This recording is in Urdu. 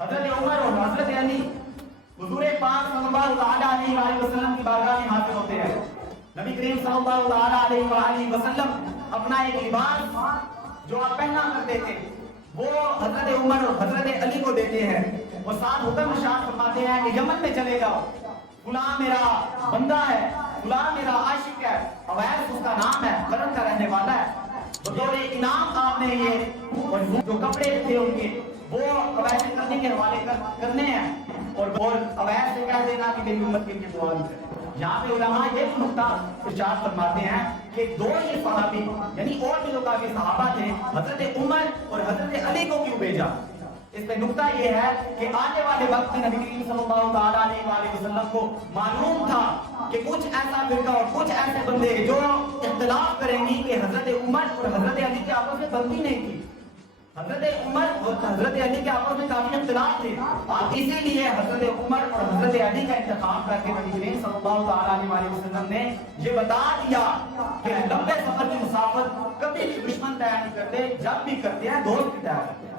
حضرت عمر اور حضرت علی حضور پاک صلی اللہ علیہ وسلم کی بارگاہ میں حاضر ہوتے ہیں. نبی کریم صلی اللہ علیہ وسلم اپنا ایک لباس جو آپ پہنا کرتے تھے وہ حضرت عمر اور حضرت علی کو دیتے ہیں. وہ ساتھ حکم ارشاد فرماتے ہیں کہ یمن میں چلے جاؤ, فلاں میرا بندہ ہے, فلاں میرا عاشق ہے, اویس اس کا نام ہے, قرن کا رہنے والا ہے, بطور انعام آپ نے یہ اور جو کپڑے تھے ان کے وہ اویس کرنے کے حوالے کرنے ہیں اور اویس سے کہہ دینا کہ میری امت کے لیے دعا کرے. یہاں پہ علماء یہ نقطہ ارشاد فرماتے ہیں کہ دو ہی صحابی یعنی اور بھی جو کافی صحابہ تھے, حضرت عمر اور حضرت علی کو کیوں بھیجا؟ اس میں نقطہ یہ ہے کہ آنے والے وقت میں نبی کریم صلی اللہ علیہ وسلم کو معلوم تھا کہ کچھ ایسا فرقہ اور کچھ ایسے بندے جو اختلاف کریں گی کہ حضرت عمر اور حضرت علی کے آپس میں بنتی نہیں تھی. حضرت عمر اور حضرت علی کے آپس میں کافی اختلاف تھے, اور اسی لیے حضرت عمر اور حضرت علی کا انتخاب کر کے نبی کریم صلی اللہ علیہ وسلم نے یہ بتا دیا کہ لمبے سفر کی مسافت کبھی بھی دشمن طے نہیں کرتے, جب بھی کرتے ہیں دوست طے کرتے ہیں.